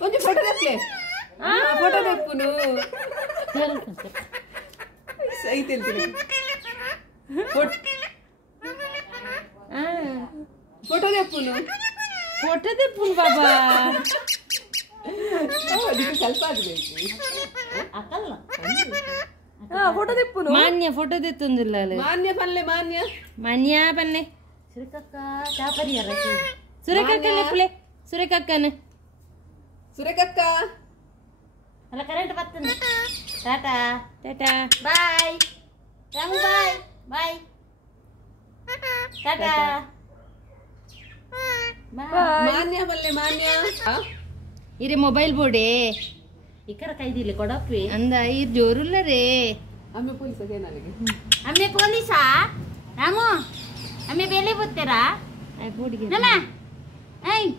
ಒಂದು photo ತೆಪ್ಲೆ photo ತೆಪ್ಪುನು ಐತೆ photo ತೆಪ್ಪುನು ಬಾಬಾ ಸ್ವಲ್ಪ ಆಗಬೇಕು ಫೋಟೋ ತೆಪ್ಪುನು ಮಾನ್ಯ ಫೋಟೋ ತೆತ್ತೊಂದಿಲ್ಲ ಮಾನ್ಯ ಪಲ್ಲೆ ಮಾನ್ಯ ಪಲ್ಲೆ ಸುರೇಖಕ್ಕ ಚಾಪರಿಯರ ಸುರೇಖಕ್ಕನೆ ಸುರೇಖಕ್ಕ ಅಲ್ಲ ಕರೆಂಟ್ ಬರ್ತದೆ ಟಾಟಾ ಟಾಟಾ ಬಾಯ್ ರಾಮು ಬಾಯ್ ಟಾಟಾ ಮಾನ್ಯ ಪಲ್ಲೆ ಇರೆ ಮೊಬೈಲ್ ಬೋರ್ಡೆ ಇಕ್ಕರ ಕೈದಿಲ್ಲ ಕೊಡಪ್ಪಿ ಅಂದ ಈ ಜೋರುಲ್ಲ ರೇ ಅಮ್ಮೆ ಪೊಲೀಸಗೆ ನನಗೆ ಅಮ್ಮೆ ಪೊಲೀಸಾ ರಾಮು ಅಮ್ಮೆ ಬೇಲೆ ಬುತ್ತೀರಾ ಬೋರ್ಡಿಗೆ ನಮ್ಮ ಏಯ್